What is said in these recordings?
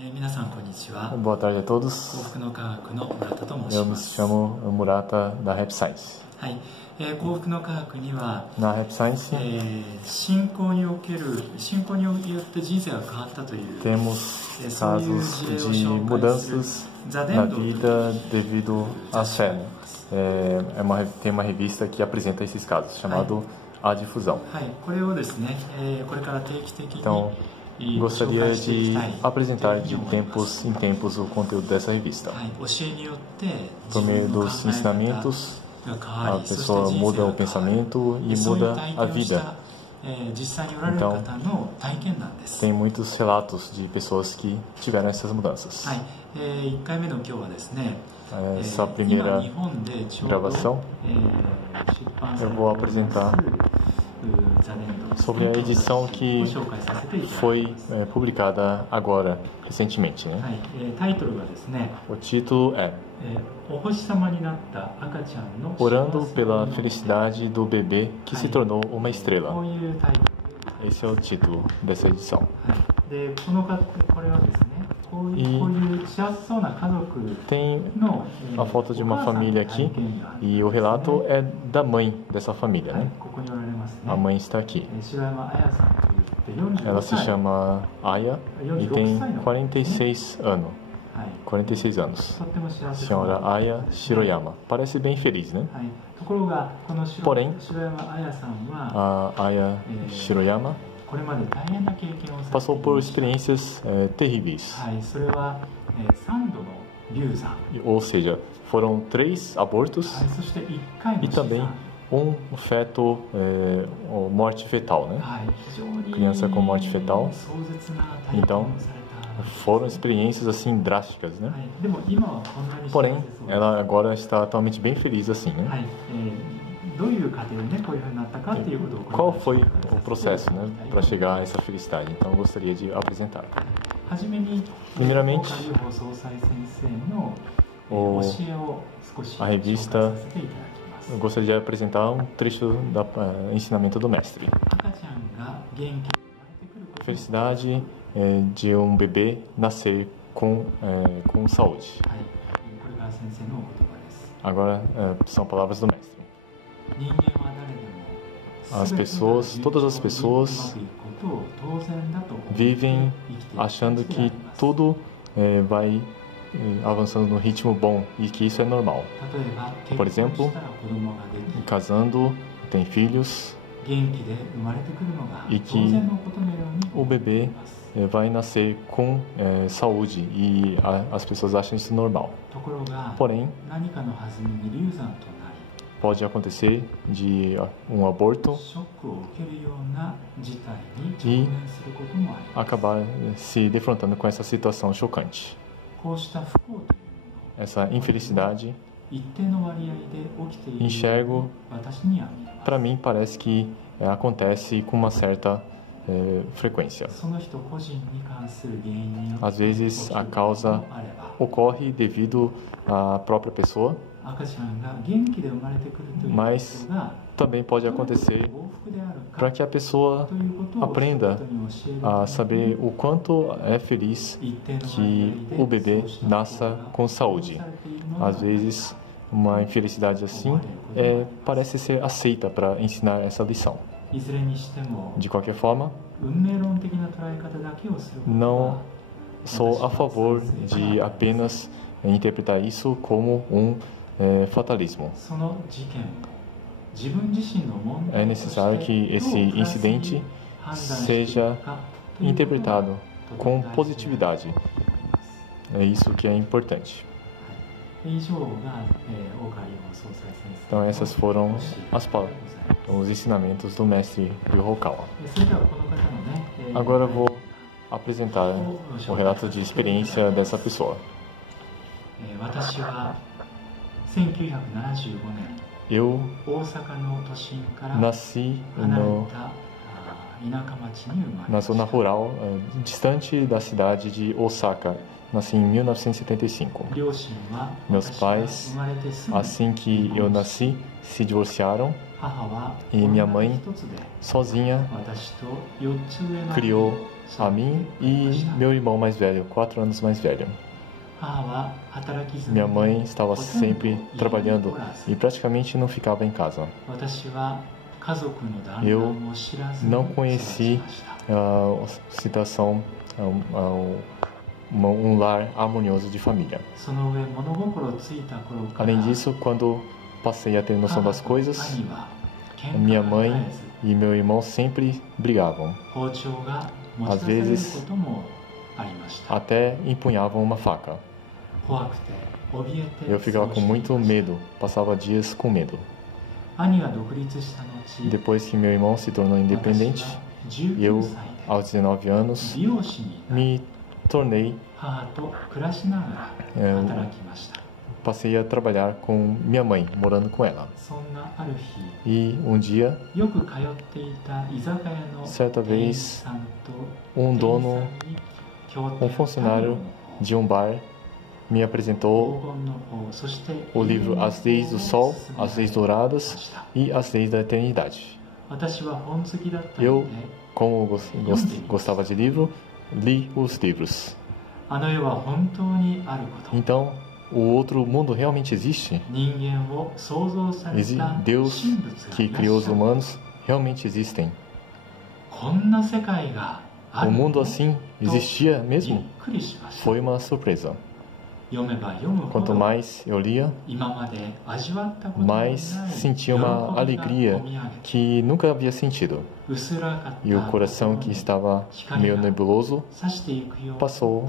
皆さんこんにちは。 Boa tarde a todos. 幸福の科学の村田と申し Eu ま me す。 chamo Murata da Rap Science. はい、幸福の科学には、 Na Rap Science 信仰によって人生が変わったという temos そういう casos 事例を de 紹介する mudanças ザ・デ na ンドという vida devido à 雑誌があ fé. ります。 Tem uma revista que apresenta esses casos, chamado A Difusão. はい、これをですね、これから定期的に Então, 紹 gostaria 介していき de たい apresentar とい de うふうに思います。 tempos em tempos o conteúdo dessa revista. はい、教えによって Por 自 meio 分の考 dos え方 ensinamentos, が変 a わり、そして pessoa 人生 muda が o 変わる。 pensamento e そういう muda 体 a 験をし vida. た、実際におられる方の体験談です。 Tem muitos relatos de pessoas que tiveram essas mudanças. はい、1回目の今日はですね、 Essa 今 primeira 日本でちょうど、 gravação 出版さ eu れて vou おります apresentar ザ・デンド sobre a edição を que 紹介させていただきます。 foi publicada agora, recentemente, は né? い、タイトルがですね、 O título é お星様になった赤ちゃんの Orando 幸せ pela の felicidade do bebê que se tornou uma こ estrela. ういうタイトル。 Esse é o título dessa edição. はい、でこれはですね、こういう幸せそうな家族 Tem の、a foto de お uma 母さんの família 体 aqui 験談 e o relato é da mãe dessa família, はい né? ここにおられますね。 A mãe está aqui. 白山彩さんといって Ela 45 se 歳、 chama Aya e tem 46 anos. はい、 46 anos. とっても幸せそうな Senhora Aya Shiroyama. Parece bem feliz, né? はい、ところがこの白 Porém 山彩さんは A Aya Shiroyama これまで大変な経験をされてい passou ま por した。 experiências terríveis. はい、それは、3度の流産、 Ou seja, foram 3 abortos はい、そして1回の e 死 também 産、 feto, ou morte fetal, né? はい、非常に criança com morte fetal. 壮絶な体験をされた。 Foram experiências assim drásticas, né? はい、でも今はこんなに幸せ Porém, そうです。 ela agora está atualmente bem feliz assim, は né? い、どういう過程でねこういうふうになったかっていうことを Qual foi o processo, né, para chegar a essa felicidade? Então, eu gostaria de apresentar. はじめに Primeiramente, 大川隆法総裁先生のお教えを少し a 紹介 revista させていただきます。 eu gostaria de apresentar um trecho do ensinamento do mestre. 赤ちゃんが元気に生まれてくること Felicidade de um bebê nascer com saúde. はい、これが先生のお言葉です。 Agora são palavras do mestre. 人間は誰でも As pessoas, todas as pessoas vivem achando que tudo vai avançando no ritmo bom e que isso é normal. Por exemplo, casando, tem filhos e que o bebê vai nascer com saúde e as pessoas acham isso normal. Porém, pode acontecer de um aborto e acabar se defrontando com essa situação chocante. Essa infelicidade, enxergo, para mim parece que acontece com uma certa frequência. Às vezes a causa ocorre devido à própria pessoa, mas também pode acontecer para que a pessoa aprenda a saber o quanto é feliz que o bebê nasça com saúde. Às vezes, uma infelicidade assim parece ser aceita para ensinar essa lição. De qualquer forma, não sou a favor de apenas interpretar isso como um fatalismo. É necessário que esse incidente seja interpretado com positividade. É isso que é importante. Então essas foram os ensinamentos do mestre Ryo Hokawa. Agora eu vou apresentar o relato de experiência dessa pessoa. Eu nasci na zona rural, distante da cidade de Osaka. Nasci em 1975. Meus pais, assim que eu nasci, se divorciaram E minha mãe, sozinha, criou a mim e meu irmão mais velho, 4 anos mais velho. Minha mãe estava sempre trabalhando e praticamente não ficava em casa. Eu não conheci a situação, um lar harmonioso de família. Além disso, quando passei a ter noção das coisas, minha mãe e meu irmão sempre brigavam. Às vezes, até empunhavam uma faca. Eu ficava com muito medo, passava dias com medo. Depois que meu irmão se tornou independente, eu, aos 19 anos, me tornei... passei a trabalhar com minha mãe, morando com ela. E um dia, certa vez, um funcionário de um bar me apresentou o livro As Leis do Sol, As Leis Douradas e As Leis da Eternidade. Eu, como gostava de livro, li os livros. Então, o outro mundo realmente existe? Deus que criou os humanos realmente existem. O mundo assim existia mesmo? Foi uma surpresa. Quanto mais eu lia, mais sentia uma alegria que nunca havia sentido. E o coração que estava meio nebuloso passou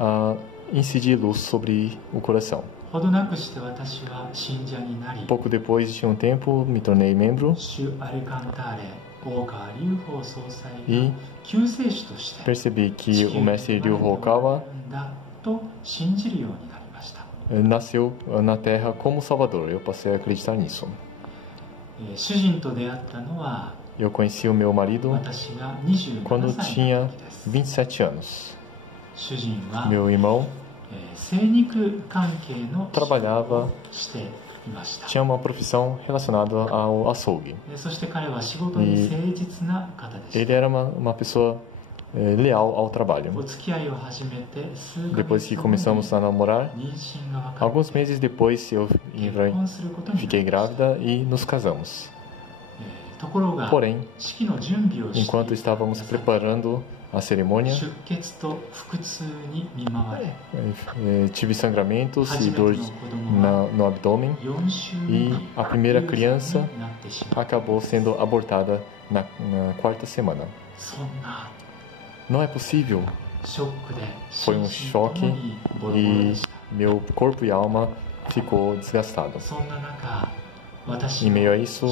a incidir luz sobre o coração. Pouco depois de um tempo, me tornei membro e percebi que o mestre Ryu Hokawa nasceu na Terra como Salvador. Eu passei a acreditar nisso. Eu conheci o meu marido quando tinha 27 anos. Meu irmão trabalhava, tinha uma profissão relacionada ao açougue. E ele era uma pessoa leal ao trabalho. Depois que começamos a namorar, alguns meses depois eu fiquei grávida e nos casamos. Porém, enquanto estávamos preparando a cerimônia, tive sangramentos e dor no abdômen e a primeira criança acabou sendo abortada na 4ª semana. Não é possível. Foi um choque e meu corpo e alma ficou desgastado. Em meio a isso,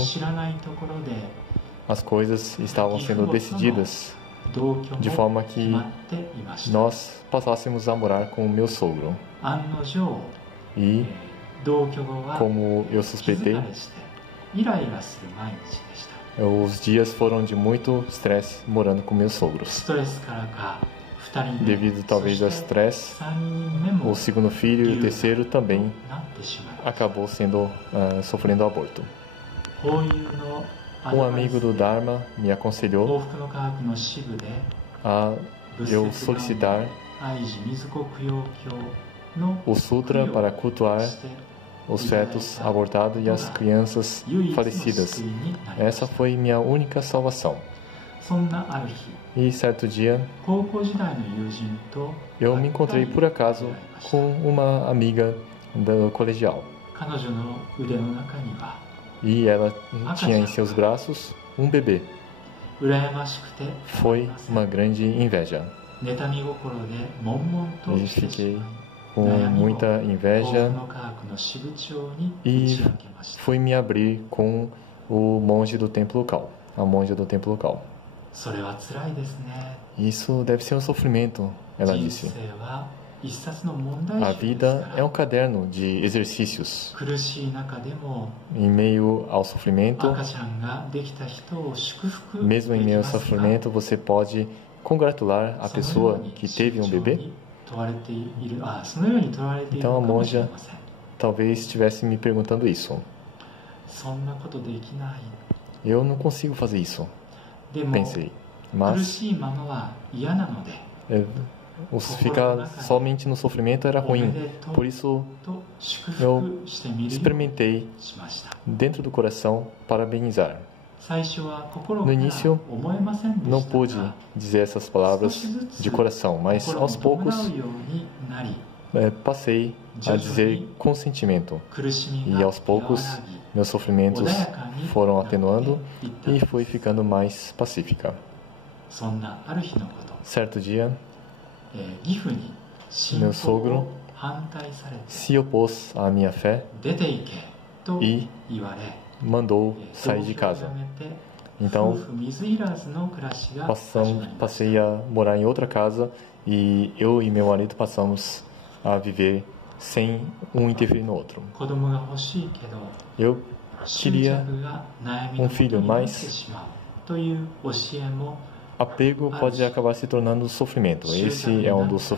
as coisas estavam sendo decididas de forma que nós passássemos a morar com o meu sogro. E, como eu suspeitei, os dias foram de muito estresse morando com meus sogros. Devido talvez ao estresse, o segundo filho e o terceiro também acabou sofrendo aborto. Um amigo do Dharma me aconselhou a eu solicitar o sutra para cultuar os fetos abortados e as crianças falecidas. Essa foi minha única salvação. E certo dia, eu me encontrei por acaso com uma amiga do colegial. E ela tinha em seus braços um bebê. Foi uma grande inveja. E fiquei com muita inveja e fui me abrir com o monge do templo local, a monja do templo local. Isso deve ser um sofrimento, ela disse. A vida é um caderno de exercícios. Em meio ao sofrimento, mesmo em meio ao sofrimento, você pode congratular a pessoa que teve um bebê. Então a monja talvez estivesse me perguntando isso. Eu não consigo fazer isso, pensei. Mas ficar somente no sofrimento era ruim. Por isso, eu experimentei dentro do coração parabenizar. No início, não pude dizer essas palavras de coração, mas aos poucos passei a dizer com sentimento. E aos poucos, meus sofrimentos foram atenuando e fui ficando mais pacífica. Certo dia, meu sogro se opôs à minha fé e mandou sair de casa. Então, passei a morar em outra casa e eu e meu marido passamos a viver sem um interferir no outro. Eu queria um filho, mas apego pode acabar se tornando sofrimento. Esse é um dos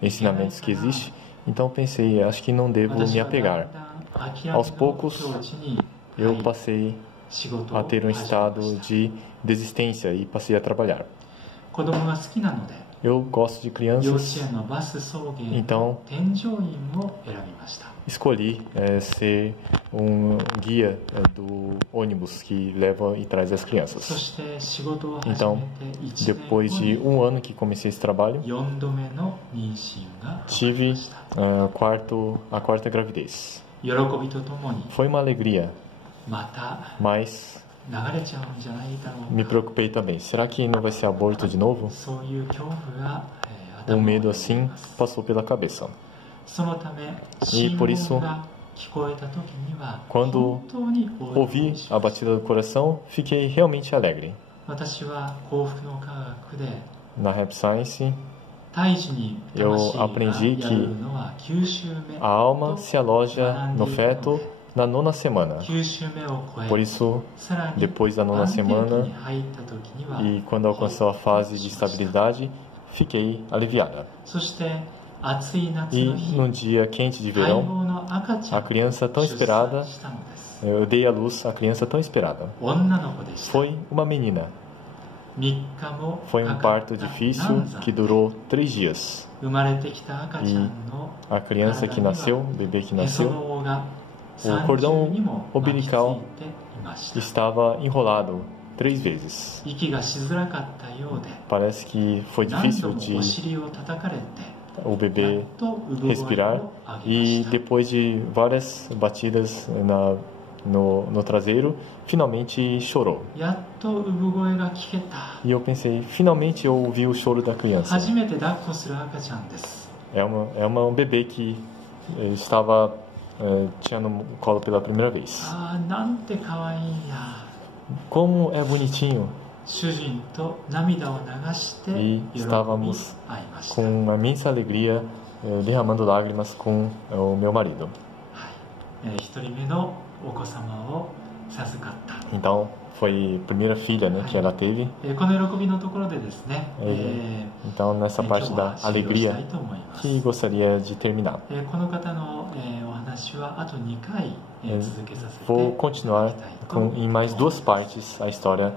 ensinamentos que existe. Então pensei, acho que não devo me apegar. Aos poucos, eu passei a ter um estado de desistência e passei a trabalhar. Eu gosto de crianças, então escolhi ser um guia do ônibus que leva e traz as crianças. Então, depois de 1 ano que comecei esse trabalho, tive a quarta gravidez. Foi uma alegria, mas me preocupei também. Será que não vai ser aborto de novo? Um medo assim passou pela cabeça. E por isso, quando ouvi a batida do coração, fiquei realmente alegre. Na Rap Science, eu aprendi que a alma se aloja no feto na 9ª semana. Por isso, depois da 9ª semana e quando alcançou a fase de estabilidade, fiquei aliviada. E num dia quente de verão, a criança tão esperada, eu dei à luz a criança tão esperada. Foi uma menina. Foi um parto difícil que durou 3 dias. E a criança que nasceu, o bebê que nasceu, o cordão umbilical estava enrolado 3 vezes. Parece que foi difícil de o bebê respirar e depois de várias batidas no traseiro, finalmente chorou. E eu pensei, finalmente eu ouvi o choro da criança. É um bebê que tinha no colo pela primeira vez. Como é bonitinho! E estávamos com uma imensa alegria, derramando lágrimas com o meu marido. Então, foi a primeira filha, né, que ela teve. Então, nessa parte da alegria, que gostaria de terminar. Vou continuar em mais 2 partes a história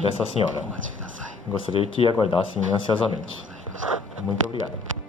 dessa senhora. Gostaria que aguardassem ansiosamente. Muito obrigado.